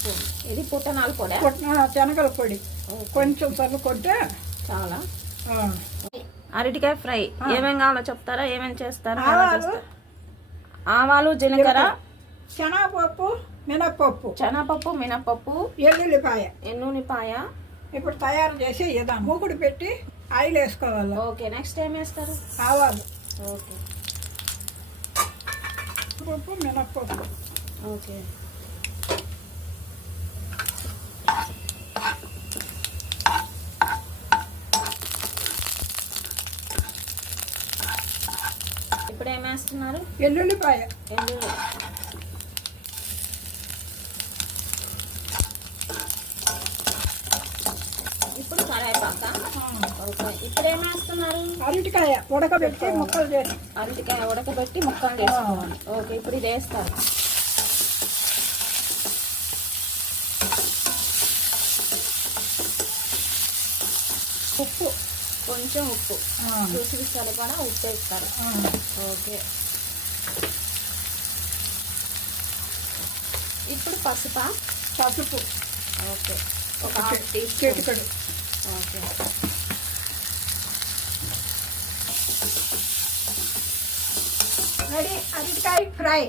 Spoon. ఇది పుట్టనాల పొడి, శనగల పొడి కొంచెం చల్లుకుంటే చాలా. అరటికాయ ఫ్రై ఏమేం కావాలో చెప్తారా? ఏమేం చేస్తారా? ఆవాలు, జీలకర్ర, శనగపప్పు, మినప్పప్పు, శనగపప్పు, మినపప్పు, ఎల్లుల్లిపాయ. ఇప్పుడు తయారు చేసి ఇద్దాం. మూకుడు పెట్టి ఆయిల్ వేసుకోవాలి. ఓకే, నెక్స్ట్ ఏం వేస్తారు? ఆవాలు, ఓకే, పప్పు, మినప్పప్పు. ఓకే, ఇప్పుడు ఏం వేస్తున్నారు? ఎల్లుల్లిపాయ, ఇప్పుడు కరివేపాక. ఓకే, ఇప్పుడు ఏం వేస్తున్నారు? అరటికాయ ఉడకబెట్టి ముక్కలు చేసి. అరటికాయ ఉడకబెట్టి ముక్కలు చేసుకోవాలి. ఓకే, ఇప్పుడు ఇది వేస్తారు. ఉప్పు, కొంచెం ఉప్పు, రుచికి సరిపడా ఉప్పు వేస్తారు. ఓకే, ఇప్పుడు పసుపు. ఓకే, ఒక half teaspoon. Okay, ready అరటికాయ ఫ్రై.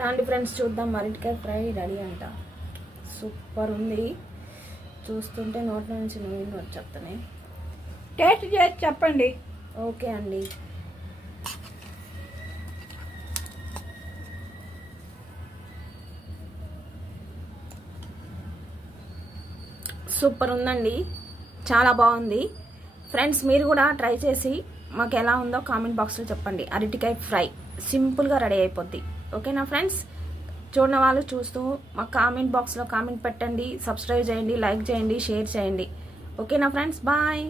రండి ఫ్రెండ్స్ చూద్దాం. అరటికాయ ఫ్రై రెడీ అంట. సూపర్ ఉంది, చూస్తుంటే నోట్ల నుంచి నూనె వచ్చేస్తున్నాయి. టేస్ట్ చేసి చెప్పండి. ఓకే అండి. సూపర్ ఉందండి, చాలా బాగుంది. ఫ్రెండ్స్ మీరు కూడా ట్రై చేసి మాకు ఎలా ఉందో కామెంట్ బాక్స్లో చెప్పండి. అరటికాయ ఫ్రై సింపుల్గా రెడీ అయిపోద్ది. ఓకేనా ఫ్రెండ్స్? చూడని వాళ్ళు చూస్తూ మాకు కామెంట్ బాక్స్లో కామెంట్ పెట్టండి, సబ్స్క్రైబ్ చేయండి, లైక్ చేయండి, షేర్ చేయండి. ఓకేనా ఫ్రెండ్స్? బాయ్.